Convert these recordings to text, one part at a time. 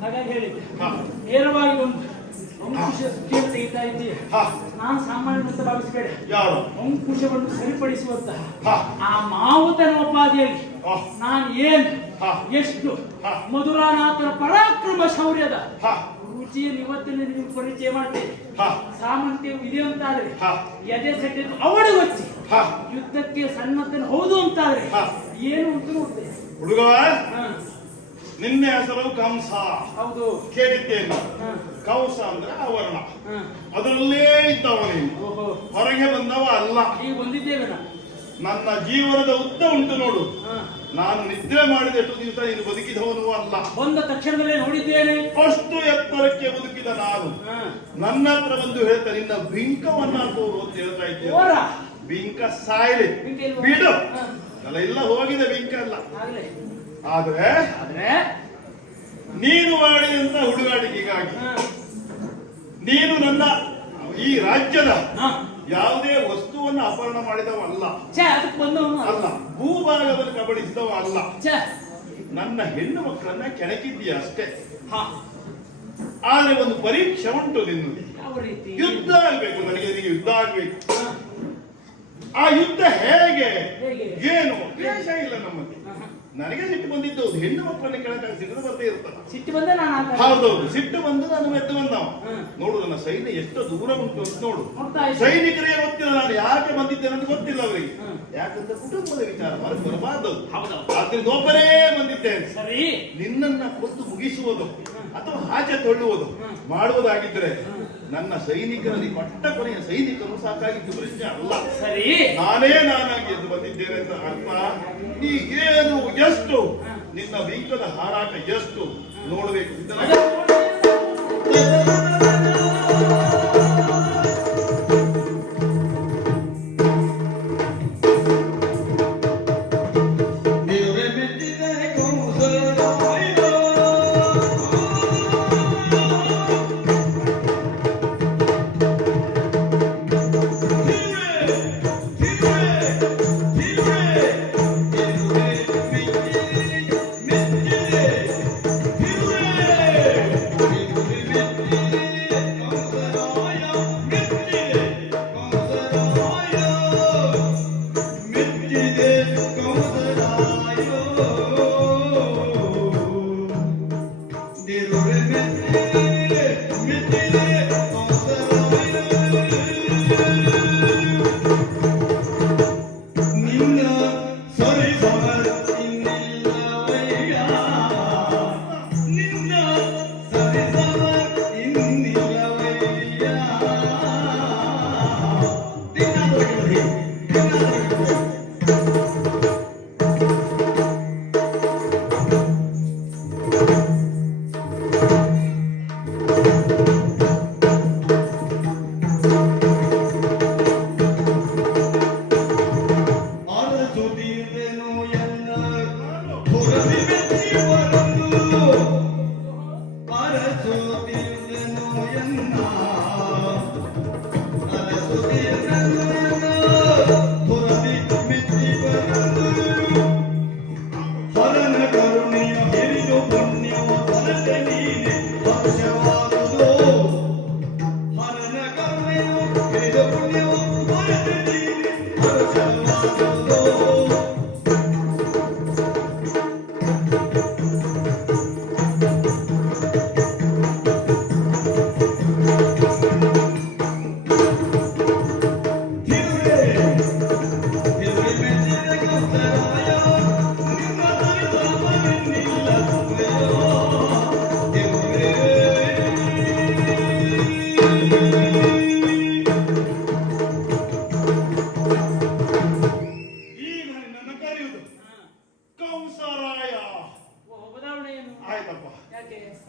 ಹಾಗಾಗಿ ಹೇಳಿದ್ದೆ ನೇರವಾಗಿ ಒಂದು ಅಂಕುಶ ಸುದ್ದಿಯನ್ನು ತೆಗಿತಾ ಇದ್ದೀಯ. ನಾನು ಸಾಮಾನ್ಯ ಅಂತ ಭಾವಿಸಬೇಡ. ಅಂಕುಶವನ್ನು ಸರಿಪಡಿಸುವಂತಹ ಆ ಮಾವುತನೋಪಾದಿಯಲ್ಲಿ ನಾನು ಏನು ಎಷ್ಟು ಮಧುರಾನಾಥನ ಪರಾಕ್ರಮ ಶೌರ್ಯದ ರುಚಿಯನ್ನು ಇವತ್ತಿನ ನಿಮಗೆ ಪರಿಚಯ ಮಾಡ್ತೇನೆ. ಸಾಮರ್ಥ್ಯವು ಇದೆ ಅಂತಾದ್ರೆ ಎದೆ ಸೆಟ್ಟನ್ನು ಅವಳು ಹಚ್ಚಿ ಯುದ್ಧಕ್ಕೆ ಸನ್ನದ್ಧನ ಹೌದು ಅಂತಾದ್ರೆ ಏನು ಅಂತ ನೋಡ್ತೇನೆ. ಹುಡುಗ ನಿನ್ನೆ ಹೆಸರು ಕಂಸ. ಹೌದು, ಕೇಳಿದ್ದೇನೆ. ಕಂಸ ಅಂದ್ರೆ ಆವರಣ, ಅದರಲ್ಲೇ ಇದ್ದವ ನೀನು, ಹೊರಗೆ ಬಂದವ ಅಲ್ಲ. ಈಗ ಬಂದಿದ್ದೇವೆ. ನನ್ನ ಜೀವನದ ಉದ್ದ ಉಂಟು ನೋಡು, ನಾನು ನಿದ್ರೆ ಮಾಡಿದ ಎಷ್ಟು ದಿವಸ ನೀನು ಬದುಕಿದವನು ಅಲ್ಲ. ಬಂದ ತಕ್ಷಣದಲ್ಲೇ ನೋಡಿದ್ದೇನೆ. ಅಷ್ಟು ಎತ್ತರಕ್ಕೆ ಬದುಕಿದ ನಾನು ನನ್ನ ಹತ್ರ ಬಂದು ಹೇಳ್ತಾ ನಿನ್ನ ಬಿಂಕವನ್ನ ತೋರು ಅಂತ ಹೇಳ್ತಾ ಇದ್ದೇನೆ. ಬಿಂಕ ಸಾಯ್ಲಿ ಬಿಡು, ಎಲ್ಲ ಹೋಗಿದೆ ಬಿಂಕ ಅಲ್ಲ. ಆದ್ರೆ ನೀನು ಮಾಡಿದಂತ ಹುಡುಗಾಟಿಕೆಗಾಗಿ ನೀನು ನನ್ನ ಈ ರಾಜ್ಯದ ಯಾವುದೇ ವಸ್ತುವನ್ನು ಅಪಹರಣ ಮಾಡಿದವಲ್ಲ, ಅಲ್ಲ ಭೂಭಾಗವನ್ನು ಕಬಳಿಸಿದವ ಅಲ್ಲ, ನನ್ನ ಹೆಣ್ಣು ಮಕ್ಕಳನ್ನ ಕೆಣಕಿದ್ದೀಯ ಅಷ್ಟೇ. ಆದ್ರೆ ಒಂದು ಪರೀಕ್ಷೆ ಉಂಟು ನಿನ್ನಲ್ಲಿ. ಯುದ್ಧ ಆಗ್ಬೇಕು, ನನಗೆ ನಿನಗೆ ಯುದ್ಧ ಆಗ್ಬೇಕು. ಆ ಯುದ್ಧ ಹೇಗೆ ಏನು ದ್ವೇಷ ಇಲ್ಲ ನಮ್ಮಲ್ಲಿ. ನನಗೆ ಸಿಟ್ಟು ಬಂದಿದ್ದು ಹೆಣ್ಣು ಮಕ್ಕಳನ್ನ ಕೆಳಕಾಗಿ ಸಿಟ್ಟು ಬರ್ತೇ ಇರ್ತಲ್ಲ. ಹೌದೌದು, ಸಿಟ್ಟು ಬಂದು ನಾನು ಮೆದ್ದು ಬಂದವ. ನೋಡು ನನ್ನ ಸೈನ್ಯ ಎಷ್ಟು ದೂರ ಉಂಟು ಅಂತ ನೋಡು. ಸೈನಿಕರಿಗೆ ಗೊತ್ತಿಲ್ಲ ನಾನು ಯಾಕೆ ಬಂದಿದ್ದೇನೆ ಅಂತ ಗೊತ್ತಿಲ್ಲ ಅವರಿಗೆ. ಯಾಕಂದ್ರೆ ಕುಟುಂಬದ ವಿಚಾರ ಹೊರಗೆ ಬರಬಾರ್ದು. ಆದ್ರಿಂದ ಒಬ್ಬರೇ ಬಂದಿದ್ದೇನೆ. ನಿನ್ನನ್ನ ಕೊಂದು ಮುಗಿಸುವುದು ಅಥವಾ ಆಚೆ ತೊಳ್ಳುವುದು ಮಾಡುವುದಾಗಿದ್ರೆ ನನ್ನ ಸೈನಿಕರಲ್ಲಿ ಕೊಟ್ಟ ಕೊನೆಯ ಸೈನಿಕರು ಸಾಕಾಗಿದ್ದು ಪ್ರಶ್ನೆ ಅಲ್ಲ. ನಾನಾಗಿ ಎದ್ದು ಬಂದಿದ್ದೇನೆ ಅಂತ ಅರ್ಥ. ನೀ ಏನು ಎಷ್ಟು ನಿನ್ನ ಬಿಂಕದ ಹಾರಾಟ ಎಷ್ಟು ನೋಡಬೇಕು.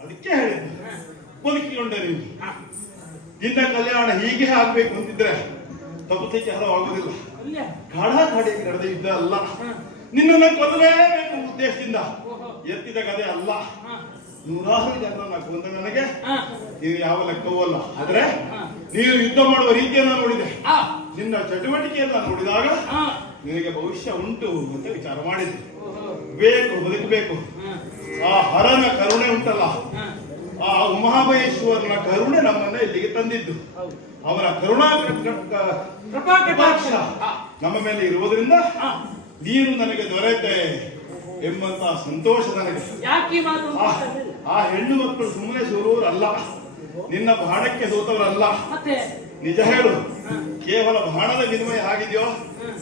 ಅದಕ್ಕೆ ಹೇಳಿದ್ದು ಬದುಕಿಕೊಂಡೆ ನೀವು. ನಿನ್ನ ಕಲ್ಯಾಣ ಹೀಗೆ ಆಗ್ಬೇಕು ಅಂತಿದ್ರೆ ತಪ್ಪಲಿಕ್ಕೆ ಹಲವಾಗುವುದಿಲ್ಲ. ಕಾಡಾಕಾಡಿಯಾಗಿ ನಡೆದ ಯುದ್ಧ ಅಲ್ಲ, ನಿನ್ನನ್ನು ಕೊಲ್ಲಲೇಬೇಕು ಉದ್ದೇಶದಿಂದ ಎತ್ತಿದ ಕಥೆ ಅಲ್ಲ. ನೂರಾರು ಜನರನ್ನ ಕೊಂದ ನನಗೆ ನೀನು ಯಾವ ಲೆಕ್ಕವೂ ಅಲ್ಲ. ಆದ್ರೆ ನೀನು ಯುದ್ಧ ಮಾಡುವ ರೀತಿಯನ್ನ ನೋಡಿದೆ, ನಿನ್ನ ಚಟುವಟಿಕೆಯನ್ನ ನೋಡಿದಾಗ ನಿನಗೆ ಭವಿಷ್ಯ ಉಂಟು ಅಂತ ವಿಚಾರ ಮಾಡಿದೆ. ಬೇಕು, ಬದುಕಬೇಕು. ಆ ಹರನ ಕರುಣೆ ಉಂಟಲ್ಲ, ಆ ಉಮಾಮಹೇಶ್ವರನ ಕರುಣೆ ನಮ್ಮನ್ನ ಇಲ್ಲಿಗೆ ತಂದಿದ್ದು. ಅವನ ಕರುಣಾ ಕಟಾಕ್ಷ ನಮ್ಮ ಮೇಲೆ ಇರುವುದರಿಂದ ನೀನು ನನಗೆ ದೊರೆತೆ ಎಂಬಂತ ಸಂತೋಷ ನನಗೆ. ಆ ಹೆಣ್ಣು ಮಕ್ಕಳು ಸುಮ್ಮನೆ ಸೋರುವವರಲ್ಲ, ನಿನ್ನ ಬಾಣಕ್ಕೆ ಸೋತವರಲ್ಲ. ನಿಜ ಹೇಳು, ಕೇವಲ ಬಾಣದ ವಿನಿಮಯ ಆಗಿದೆಯೋ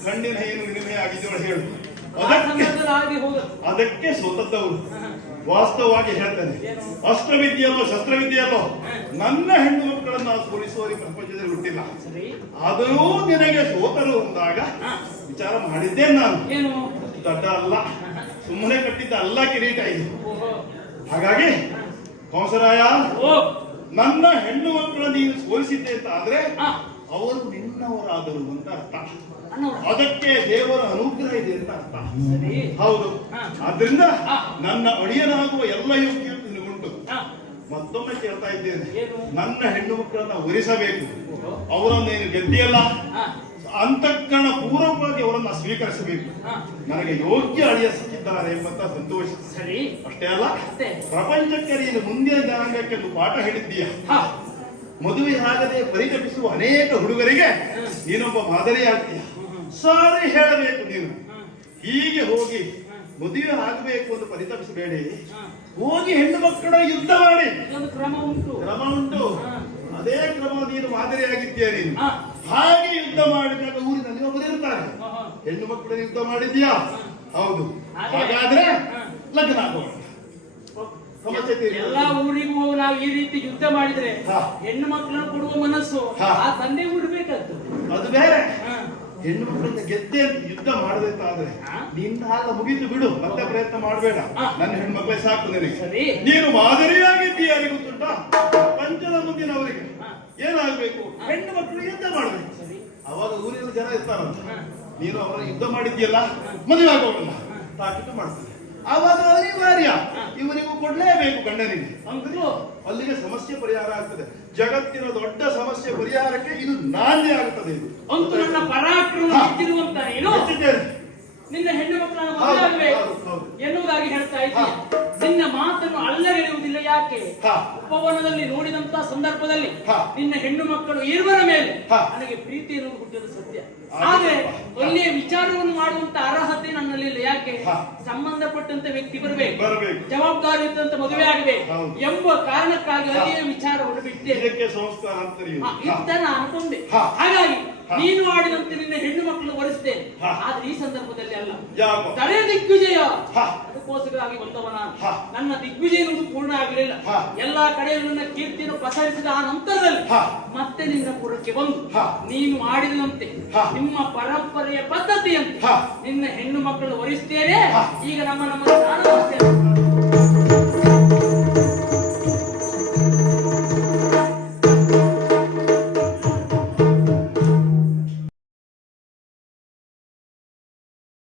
ಕಣ್ಣಿನ ಏನು ವಿನಿಮಯ ಆಗಿದೆಯೋ ಹೇಳು. ಅದಕ್ಕೆ ಸೋತದ್ದವರು. ವಾಸ್ತವವಾಗಿ ಹೇಳ್ತೇನೆ, ಅಸ್ತ್ರವಿದ್ಯೆಯಲ್ಲೋ ಶಸ್ತ್ರವಿದ್ಯೆಯಲ್ಲೋ ನನ್ನ ಹೆಣ್ಣು ಮಕ್ಕಳನ್ನ ಸೋಲಿಸುವವರಿಗೆ ಪ್ರಪಂಚದಲ್ಲಿ ಹುಟ್ಟಿಲ್ಲ. ಆದರೂ ನಿನಗೆ ಸೋತರು ಅಂದಾಗ ವಿಚಾರ ಮಾಡಿದ್ದೇನೆ ನಾನು. ದಡ್ಡ ಅಲ್ಲ, ಸುಮ್ಮನೆ ಕಟ್ಟಿದ್ದ ಅಲ್ಲ ಕಿರೀಟ ಇದು. ಓಹೋ. ಹಾಗಾಗಿ ಕಂಸರಾಯ, ಓ ನನ್ನ ಹೆಣ್ಣು ಮಕ್ಕಳು ನೀನು ಸೋಲಿಸಿದ್ದೆ ಅಂತ ಆದ್ರೆ ಹಾ ಅವರು ನಿನ್ನವರಾದರು ಅಂತ ಅರ್ಥ. ಅನ್ನೋರು. ಅದಕ್ಕೆ ದೇವರ ಅನುಗ್ರಹ ಇದೆ ಅಂತ ಅರ್ಥ. ಸರಿ. ಹೌದು. ಹಾ. ಆದ್ರಿಂದ ಹಾ. ನನ್ನ ಅಳಿಯನಾಗುವ ಎಲ್ಲ ಯೋಗ್ಯತೆ ನಿನಗುಂಟು. ಹಾ. ಮತ್ತೊಮ್ಮೆ ಕೇಳ್ತಾ ಇದ್ದೇನೆ, ಏನು? ನನ್ನ ಹೆಣ್ಣು ಮಕ್ಕಳನ್ನ ಒಲಿಸಬೇಕು. ಓಹೋ. ಅವರನ್ನು ನೀನು ಗೆದ್ದಿಯಲ್ಲ, ಹಾ. ಅಂತಃಕರಣ ಪೂರ್ವಕವಾಗಿ ಅವರನ್ನ ಸ್ವೀಕರಿಸಬೇಕು. ಹಾ. ನನಗೆ ಯೋಗ್ಯ ಅಳಿಯ ಸಿಕ್ಕಿದ್ದಾರೆ ಎಂಬಂತ ಸಂತೋಷ. ಸರಿ. ಅಷ್ಟೇ ಅಲ್ಲ, ಅಷ್ಟೇ. ಪ್ರಪಂಚಕ್ಕೆ ನೀನು ಮುಂದಿನ ಜನಾಂಗಕ್ಕೆ ಒಂದು ಪಾಠ ಹೇಳಿದ್ದೀಯ. ಹಾ. ಮದುವೆ ಆಗದೆ ಪರಿತಪಿಸುವ ಅನೇಕ ಹುಡುಗರಿಗೆ ನೀನೊಬ್ಬ ಮಾದರಿಯಾಗ್ತೀಯ. ಸಾರಿ ಹೇಳಬೇಕು ನೀನು. ಹೀಗೆ ಹೋಗಿ ಮದುವೆ ಆಗಬೇಕು ಅಂತ ಪರಿತಪಿಸಬೇಡಿ. ಹೋಗಿ ಹೆಣ್ಣು ಮಕ್ಕಳ ಯುದ್ಧ ಮಾಡಿ. ಇದೊಂದು ಕ್ರಮ ಉಂಟು. ಕ್ರಮ ಉಂಟು. ಅದೇ ಕ್ರಮ ನೀನು ಮಾದರಿಯಾಗಿದ್ದೀಯ ನೀನು. ಹಾ. ಹಾಗೆ ಯುದ್ಧ ಮಾಡಿದಾಗ ಊರಿನಲ್ಲಿ ಒಬ್ಬರು ಇರ್ತಾರೆ. ಆಹಾ. ಹೆಣ್ಣು ಮಕ್ಕಳ ಯುದ್ಧ ಮಾಡಿದ್ಯಾ? ಹೌದು. ಹಾಗೆ. ಹಾಗಾದ್ರೆ ಹಾ. ಲಗ್ನ ಆಗೋಣ. ಸಮಸ್ಯೆ ತೀರಿ. ಎಲ್ಲಾ ಊರಿಗೂ ಹೋಗಿ ನಾವು ಈ ರೀತಿ ಯುದ್ಧ ಮಾಡಿದ್ರೆ ಹಾ. ಹೆಣ್ಣು ಮಕ್ಕಳನ್ನು ಕೊಡುವ ಮನಸ್ಸು ಹಾ. ಆ ತಂದೆ ಬಿಡ್ಬೇಕದ್ದು. ಅದು ಬೇರೆ. ಹಾ. ಹೆಣ್ಣು ಮಕ್ಕಳನ್ನ ಗೆದ್ದೆ ಅಂತ ಯುದ್ಧ ಮಾಡದೆ ಅಂತ ಆದ್ರೆ ಹಾ. ನಿನ್ನ ಹಾಲ ಮುಗಿತು ಬಿಡು, ಮತ್ತೆ ಪ್ರಯತ್ನ ಮಾಡಬೇಡ. ಹಾ. ನನ್ನ ಹೆಣ್ಣು ಮಕ್ಕಳೇ ಸಾಕು ನಿನಗೆ. ಸರಿ. ನೀನು ಮಾದರಿಯಾಗಿದ್ದೀಯ, ಯಾರಿಗೆ ಗೊತ್ತುಂಟಾ? ಪ್ರಪಂಚದ ಮುಂದಿನವರಿಗೆ ಹಾ. ಏನಾಗಬೇಕು? ಹಾ. ಹೆಣ್ಣು ಮಕ್ಕಳು ಯುದ್ಧ ಮಾಡಬೇಕು. ಸರಿ. ಅವಾಗ ಊರಿನ ಜನ ಇರ್ತಾರಂತ, ಹಾ. ನೀನು ಅವರ ಯುದ್ಧ ಮಾಡಿದ್ಯಲ್ಲ, ಮದುವೆ ಆಗೋಲ್ಲ, ತಾಕೀತು ಮಾಡ್ತಾರೆ. ಆವಾಗ ಅನಿವಾರ್ಯ ಇವನಿಗೂ ಕೊಡ್ಲೇಬೇಕು ಗಂಡನಿಗೆ. ಅಂದ್ರು ಅಲ್ಲಿಗೆ ಸಮಸ್ಯೆ ಪರಿಹಾರ ಆಗ್ತದೆ. ಜಗತ್ತಿನ ದೊಡ್ಡ ಸಮಸ್ಯೆ ಪರಿಹಾರಕ್ಕೆ ಇದು ನಾಂದಿ ಆಗುತ್ತದೆ. ಇದು ಅಂತೂ ನನ್ನ ಪರಾಕ್ರಮ ಹೆಚ್ಚಿರುವಂತ ನೀನು ಹೆಚ್ಚಿದ್ದೇನೆ. ನಿನ್ನ ಹೆಣ್ಣು ಮಕ್ಕಳನ್ನು ಹೌದು, ಮದುವೆಯಾಗಬೇಕು ಹೌದು, ಹೌದು. ಎನ್ನುವುದಾಗಿ ಹೇಳ್ತಾ ಇದ್ದೀಯ. ನಿನ್ನ ಮಾತನ್ನು ಅಲ್ಲಗೆಳೆಯುವುದಿಲ್ಲ. ಯಾಕೆ? ಹಾ. ಉಪವನದಲ್ಲಿ ನೋಡಿದಂತ ಸಂದರ್ಭದಲ್ಲಿ ಹಾ. ನಿನ್ನ ಹೆಣ್ಣು ಮಕ್ಕಳು ಇರುವರ ಮೇಲೆ ಹಾ. ನನಗೆ ಪ್ರೀತಿ ಎನ್ನುವುದು ಹುಟ್ಟಿದ ಸತ್ಯ. ಆದ್ರೆ ಆದ್ರೆ ಒಳ್ಳೆಯ ವಿಚಾರವನ್ನು ಮಾಡುವಂತ ಅರ್ಹತೆ ನನ್ನಲ್ಲಿ ಇಲ್ಲ. ಯಾಕೆ? ಹಾ. ಸಂಬಂಧಪಟ್ಟಂತ ವ್ಯಕ್ತಿ ಬರಬೇಕು, ಬರಬೇಕು, ಜವಾಬ್ದಾರಿ ಇದ್ದಂತ ಮದುವೆ ಆಗಬೇಕು ಹೌದು. ಎಂಬ ಕಾರಣಕ್ಕಾಗಿ ಅದೇ ವಿಚಾರವನ್ನು ಬಿಟ್ಟೆ. ಇದಕ್ಕೆ ಸಂಸ್ಕಾರ ಅಂತ ಕರೆಯುವುದು. ಇತ್ತ ನಾನು ಅನ್ಕೊಂಡೆ. ಹಾ. ಹಾಗಾಗಿ ಹಾ. ನೀನು ಆಡಿದಂತೆ ನಿನ್ನ ಹೆಣ್ಣು ಮಕ್ಕಳು ಒಲಿಸ್ತೇನೆ. ಹಾ. ಆದ್ರೆ ಈ ಸಂದರ್ಭದಲ್ಲಿ ಅಲ್ಲ. ಯಾಕೋ? ತಡೆ ದಿಗ್ವಿಜಯ ಹಾ. ಅದಕ್ಕೋಸ್ಕರವಾಗಿ ಬಂದವ ನಾನು. ಹಾ. ನನ್ನ ದಿಗ್ವಿಜಯ ಎನ್ನುವುದು ಪೂರ್ಣ ಆಗಲಿಲ್ಲ. ಹಾ. ಎಲ್ಲಾ ಕಡೆಯಲ್ಲೂ ನನ್ನ ಕೀರ್ತಿಯನ್ನು ಪ್ರಸರಿಸಿದ ಆ ನಂತರದಲ್ಲಿ ಹಾ. ಮತ್ತೆ ನಿನ್ನ ಪುರಕ್ಕೆ ಬಂದು ಹಾ. ನೀನು ಆಡಿದಂತೆ ಹಾ. ನಿಮ್ಮ ಪರಂಪರೆಯ ಪದ್ಧತಿಯಂತೆ ಹಾ. ನಿನ್ನ ಹೆಣ್ಣು ಮಕ್ಕಳು ಒಲಿಸ್ತೇನೆ. ಹಾ. ಈಗ ನಮ್ಮ